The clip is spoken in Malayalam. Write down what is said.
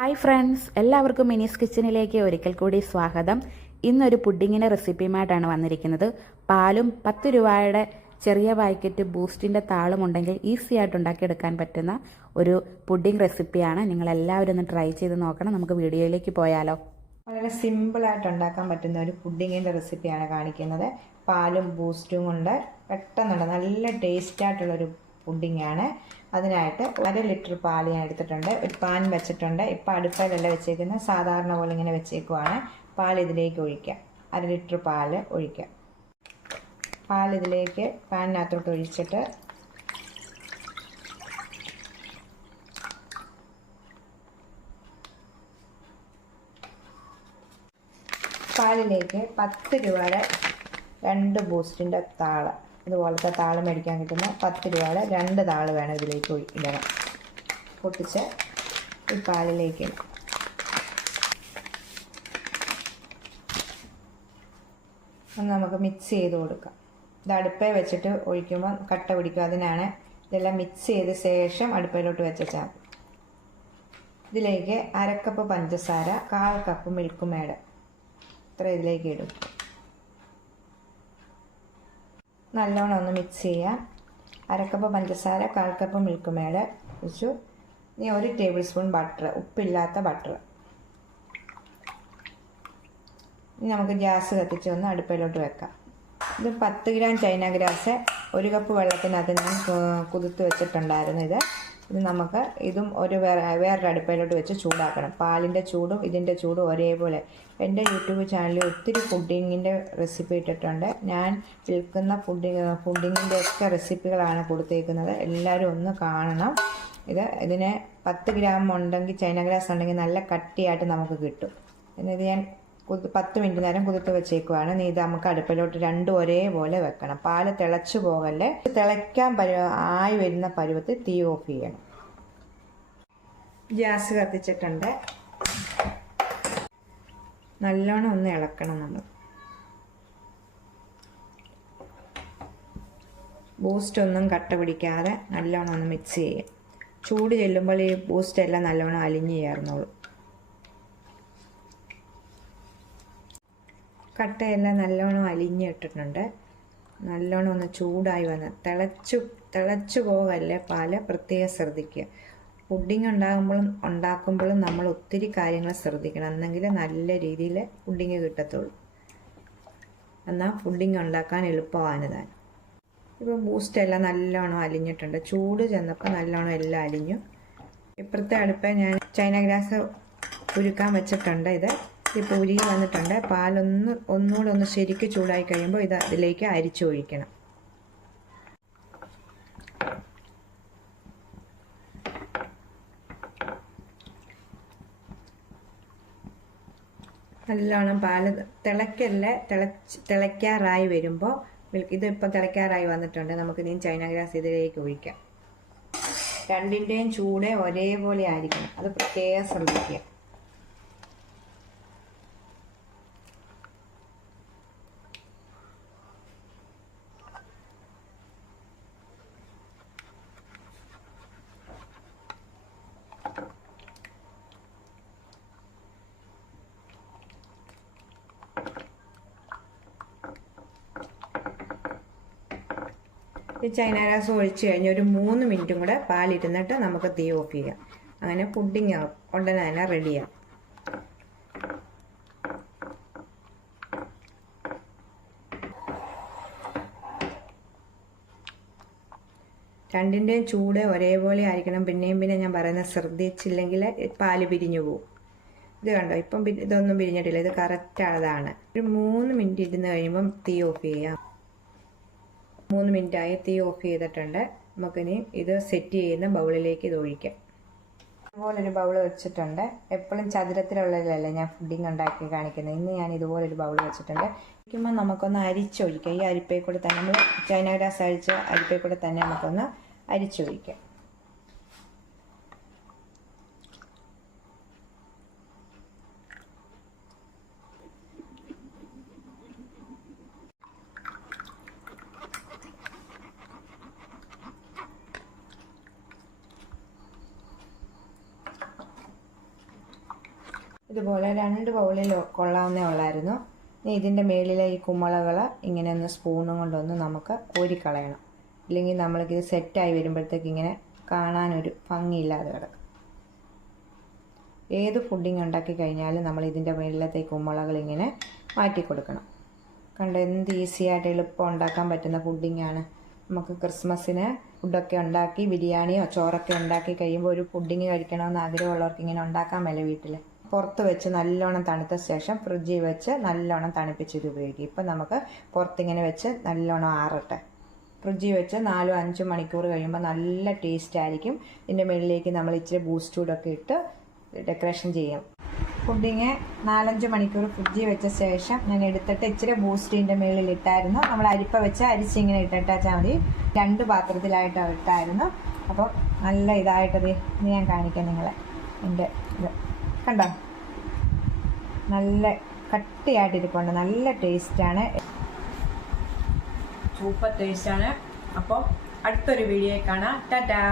ഹായ് ഫ്രണ്ട്സ്, എല്ലാവർക്കും മിനീസ് കിച്ചണിലേക്ക് ഒരിക്കൽ കൂടി സ്വാഗതം. ഇന്നൊരു പുഡിങ്ങിൻ്റെ റെസിപ്പിയുമായിട്ടാണ് വന്നിരിക്കുന്നത്. പാലും 10 രൂപയുടെ ചെറിയ പാക്കറ്റ് ബൂസ്റ്റിൻ്റെ താളും ഉണ്ടെങ്കിൽ ഈസി ആയിട്ട് ഉണ്ടാക്കിയെടുക്കാൻ പറ്റുന്ന ഒരു പുഡിംഗ് റെസിപ്പിയാണ്. നിങ്ങളെല്ലാവരും ഒന്ന് ട്രൈ ചെയ്ത് നോക്കണം. നമുക്ക് വീഡിയോയിലേക്ക് പോയാലോ. വളരെ സിമ്പിളായിട്ട് ഉണ്ടാക്കാൻ പറ്റുന്ന ഒരു പുഡിങ്ങിൻ്റെ റെസിപ്പിയാണ് കാണിക്കുന്നത്. പാലും ബൂസ്റ്റും കൊണ്ട് പെട്ടെന്നുള്ള നല്ല ടേസ്റ്റായിട്ടുള്ളൊരു പുഡിങ്ങാണ്. അതിനായിട്ട് 1 ലിറ്റർ പാൽ ഞാൻ എടുത്തിട്ടുണ്ട്. ഒരു പാൻ വെച്ചിട്ടുണ്ട്. ഇപ്പോൾ അടുപ്പയിലല്ല വെച്ചേക്കുന്നത്, സാധാരണ പോലെ ഇങ്ങനെ വെച്ചേക്കുവാണ്. പാൽ ഇതിലേക്ക് ഒഴിക്കാം. 1 ലിറ്റർ പാൽ ഒഴിക്കാം. പാൽ ഇതിലേക്ക് പാനിനകത്തോട്ട് ഒഴിച്ചിട്ട് പാലിലേക്ക് 10 രൂപയുടെ 2 ബൂസ്റ്റിൻ്റെ താള്, ഇതുപോലത്തെ താള് മേടിക്കാൻ കിട്ടുന്ന 10 രൂപയുടെ 2 താള് വേണം ഇതിലേക്ക് ഇടണം. പൊട്ടിച്ച് ഈ പാലിലേക്ക് ഒന്ന് നമുക്ക് മിക്സ് ചെയ്ത് കൊടുക്കാം. ഇത് അടുപ്പേ വെച്ചിട്ട് ഒഴിക്കുമ്പോൾ കട്ട പിടിക്കും. അതിനാണ് ഇതെല്ലാം മിക്സ് ചെയ്ത ശേഷം അടുപ്പയിലോട്ട് വെച്ചാൽ. ഇതിലേക്ക് 1/2 കപ്പ് പഞ്ചസാര, 1/4 കപ്പ് മിൽക്ക് മേഡ് ഇത്ര ഇതിലേക്ക് ഇടും. നല്ലോണം ഒന്ന് മിക്സ് ചെയ്യാം. 1/2 കപ്പ് പഞ്ചസാര, 1/4 കപ്പ് മിൽക്ക് മേഡ് വെച്ചു. ഇനി 1 ടേബിൾ സ്പൂൺ ബട്ടർ, ഉപ്പില്ലാത്ത ബട്ടർ. ഇനി നമുക്ക് ഗ്യാസ് കത്തിച്ച് ഒന്ന് അടുപ്പിലോട്ട് വെക്കാം. ഇത് 10 ഗ്രാം ചൈന ഗ്രാസ് 1 കപ്പ് വെള്ളത്തിനകത്ത് ഞാൻ കുതിർത്ത് വെച്ചിട്ടുണ്ടായിരുന്നു. ഇത് നമുക്ക് ഇതും വേറൊരു അടുപ്പയിലോട്ട് വെച്ച് ചൂടാക്കണം. പാലിൻ്റെ ചൂടും ഇതിൻ്റെ ചൂടും ഒരേപോലെ. എൻ്റെ യൂട്യൂബ് ചാനലിൽ ഒത്തിരി പുഡിങ്ങിൻ്റെ റെസിപ്പി ഇട്ടിട്ടുണ്ട്. ഞാൻ വിൽക്കുന്ന പുഡിങ്ങിൻ്റെ ഒക്കെ റെസിപ്പികളാണ് കൊടുത്തേക്കുന്നത്. എല്ലാവരും ഒന്ന് കാണണം. ഇതിന് 10 ഗ്രാം ഉണ്ടെങ്കിൽ, ചൈന ഗ്രാസ് ഉണ്ടെങ്കിൽ നല്ല കട്ടിയായിട്ട് നമുക്ക് കിട്ടും. ഇത് ഞാൻ 10 മിനിറ്റ് നേരം കുതിർത്ത് വെച്ചേക്കുവാണ്. ഇത് നമുക്ക് അടുപ്പിലോട്ട് രണ്ടും ഒരേപോലെ വെക്കണം. പാല് തിളച്ചു പോകല്ലേ. തിളയ്ക്കാൻ ആയി വരുന്ന പരുവത്തിൽ തീ ഓഫ് ചെയ്യണം. ഗ്യാസ് കത്തിച്ചിട്ടുണ്ട്. നല്ലോണം ഒന്ന് ഇളക്കണം. നമ്മൾ ബൂസ്റ്റ് ഒന്നും കട്ട പിടിക്കാതെ നല്ലോണം ഒന്ന് മിക്സ് ചെയ്യും. ചൂട് ചെല്ലുമ്പോൾ ഈ ബൂസ്റ്റ് എല്ലാം നല്ലോണം അലിഞ്ഞു ചേർന്നോളും. കട്ടയെല്ലാം നല്ലോണം അലിഞ്ഞിട്ടിട്ടുണ്ട്. നല്ലോണം ഒന്ന് ചൂടായി വന്ന് തിളച്ചു പോകല്ലേ പാല്. പ്രത്യേകം ശ്രദ്ധിക്കുക. പുഡിങ് ഉണ്ടാക്കുമ്പോഴും നമ്മൾ ഒത്തിരി കാര്യങ്ങൾ ശ്രദ്ധിക്കണം. എന്നെങ്കിൽ നല്ല രീതിയിൽ പുഡിങ് കിട്ടത്തുള്ളൂ. എന്നാൽ പുഡിങ് ഉണ്ടാക്കാൻ എളുപ്പമാണിതാൻ. ഇപ്പോൾ ബൂസ്റ്റ് എല്ലാം നല്ലോണം അലിഞ്ഞിട്ടുണ്ട്. ചൂട് ചെന്നപ്പോൾ നല്ലോണം എല്ലാം അലിഞ്ഞു. ഇപ്പുറത്തെ അടുപ്പ് ഞാൻ ചൈന ഗ്രാസ് ഉരുക്കാൻ വെച്ചിട്ടുണ്ട്. ഇപ്പോൾ ഉരുകി വന്നിട്ടുണ്ട്. ഒന്നുകൂടെ ഒന്ന് ശരിക്ക് ചൂടായി കഴിയുമ്പോൾ അതിലേക്ക് അരിച്ചൊഴിക്കണം. നല്ലോണം പാല് തിളയ്ക്കാറായി വരുമ്പോൾ ഇതിപ്പോൾ തിളയ്ക്കാറായി വന്നിട്ടുണ്ട്. നമുക്കിനി ചൈന ഗ്രാസ് ഇതിലേക്ക് ഒഴിക്കാം. രണ്ടിൻ്റെയും ചൂട് ഒരേപോലെ ആയിരിക്കണം. അത് പ്രത്യേകം ശ്രദ്ധിക്കുക. ഈ ചൈന ഗ്രാസ് ഒഴിച്ച് കഴിഞ്ഞ് ഒരു 3 മിനിറ്റും കൂടെ പാലിരുന്നിട്ട് നമുക്ക് തീ ഓഫ് ചെയ്യാം. അങ്ങനെ പുഡിങ് ഉടനെ തന്നെ റെഡിയാവും. രണ്ടിൻ്റെയും ചൂട് ഒരേപോലെ ആയിരിക്കണം. പിന്നെയും ഞാൻ പറയുന്നത് ശ്രദ്ധിച്ചില്ലെങ്കിൽ പാല് പിരിഞ്ഞു പോകും. ഇത് കണ്ടോ, ഇപ്പം ഇതൊന്നും പിരിഞ്ഞിട്ടില്ല. ഇത് കറക്റ്റ് അതാണ്. ഒരു 3 മിനിറ്റ് ഇരുന്ന് കഴിയുമ്പം തീ ഓഫ് ചെയ്യാം. 3 മിനിറ്റായി തീ ഓഫ് ചെയ്തിട്ടുണ്ട്. നമുക്കിനി ഇത് സെറ്റ് ചെയ്യുന്ന ബൗളിലേക്ക് ഇത് ഒഴിക്കാം. ഇതുപോലൊരു ബൗൾ വെച്ചിട്ടുണ്ട്. എപ്പോഴും ചതുരത്തിലുള്ളതല്ലേ ഞാൻ പുഡിങ് ഉണ്ടാക്കി കാണിക്കുന്നത്. ഇന്ന് ഞാൻ ഇതുപോലൊരു ബൗൾ വെച്ചിട്ടുണ്ട്. ഒഴിക്കുമ്പോൾ നമുക്കൊന്ന് അരിച്ചൊഴിക്കാം. ഈ അരിപ്പയിൽ കൂടെ തന്നെ നമ്മൾ ചൈന ഗ്രാസ് അരിച്ച് അരിപ്പയിൽ കൂടെ തന്നെ നമുക്കൊന്ന് അരിച്ചൊഴിക്കാം. ഇതുപോലെ 2 ബൗളിൽ കൊള്ളാവുന്നേ ഉള്ളായിരുന്നു. ഇനി ഇതിൻ്റെ മേളിലെ ഈ കുമ്മളകൾ ഇങ്ങനെ ഒന്ന് സ്പൂണും കൊണ്ടൊന്ന് നമുക്ക് കോരിക്കളയണം. ഇല്ലെങ്കിൽ നമ്മൾക്കിത് സെറ്റായി വരുമ്പോഴത്തേക്ക് ഇങ്ങനെ കാണാനൊരു ഭംഗിയില്ലാതെ കിടക്കും. ഏത് പുഡിങ് ഉണ്ടാക്കി കഴിഞ്ഞാലും നമ്മൾ ഇതിൻ്റെ മേളിലത്തെ കുമ്മളകൾ ഇങ്ങനെ മാറ്റി കൊടുക്കണം. കണ്ട് എന്ത് ഈസി ആയിട്ട് എളുപ്പം ഉണ്ടാക്കാൻ പറ്റുന്ന പുഡിങ്ങാണ്. നമുക്ക് ക്രിസ്മസിന് ഫുഡൊക്കെ ഉണ്ടാക്കി ബിരിയാണിയോ ചോറൊക്കെ ഉണ്ടാക്കി കഴിയുമ്പോൾ ഒരു പുഡിങ് കഴിക്കണമെന്ന് ആഗ്രഹമുള്ളവർക്ക് ഇങ്ങനെ ഉണ്ടാക്കാൻ മേലെ വീട്ടിൽ. പുറത്ത് വെച്ച് നല്ലോണം തണുത്ത ശേഷം ഫ്രിഡ്ജിൽ വെച്ച് നല്ലോണം തണുപ്പിച്ചിട്ട് ഉപയോഗിക്കും. ഇപ്പം നമുക്ക് പുറത്തിങ്ങനെ വെച്ച് നല്ലോണം ആറട്ടെ. ഫ്രിഡ്ജിൽ വെച്ച് 4-5 മണിക്കൂർ കഴിയുമ്പോൾ നല്ല ടേസ്റ്റ് ആയിരിക്കും. ഇതിൻ്റെ മുകളിലേക്ക് നമ്മൾ ഇച്ചിരി ബൂസ്റ്റ് ചൂടൊക്കെ ഇട്ട് ഡെക്കറേഷൻ ചെയ്യും. പുഡിങ് 4-5 മണിക്കൂർ ഫ്രിഡ്ജിൽ വെച്ച ശേഷം ഞാൻ എടുത്തിട്ട് ഇച്ചിരി ബൂസ്റ്റിൻ്റെ മുകളിൽ ഇട്ടായിരുന്നു. നമ്മൾ അരിപ്പ വെച്ച് അരിച്ചിങ്ങനെ ഇട്ടിട്ടാൽ മതി. 2 പാത്രത്തിലായിട്ട് ഇട്ടായിരുന്നു. അപ്പോൾ നല്ല ഇതായിട്ടത് ഇനി ഞാൻ കാണിക്കാം നിങ്ങളെ. എൻ്റെ ഇത് കണ്ടോ, നല്ല കട്ടിയായിട്ടിരിപ്പുണ്ട്. നല്ല ടേസ്റ്റാണ്, സൂപ്പർ ടേസ്റ്റാണ്. അപ്പോൾ അടുത്തൊരു വീഡിയോ കാണാം. ടാറ്റാ.